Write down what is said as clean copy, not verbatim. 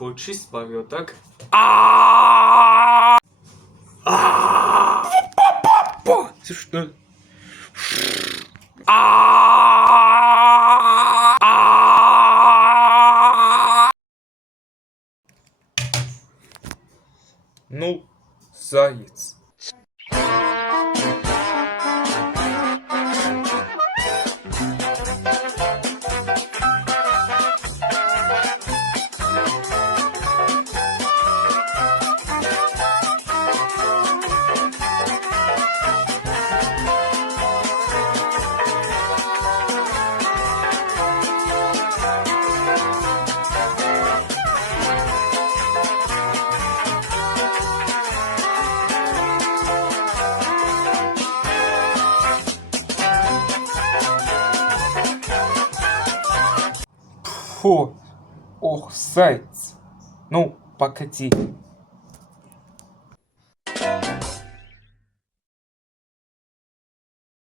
по честь Марио, так? Це що? Ну, заєць. Фу, ох, заяц. Ну, погоди.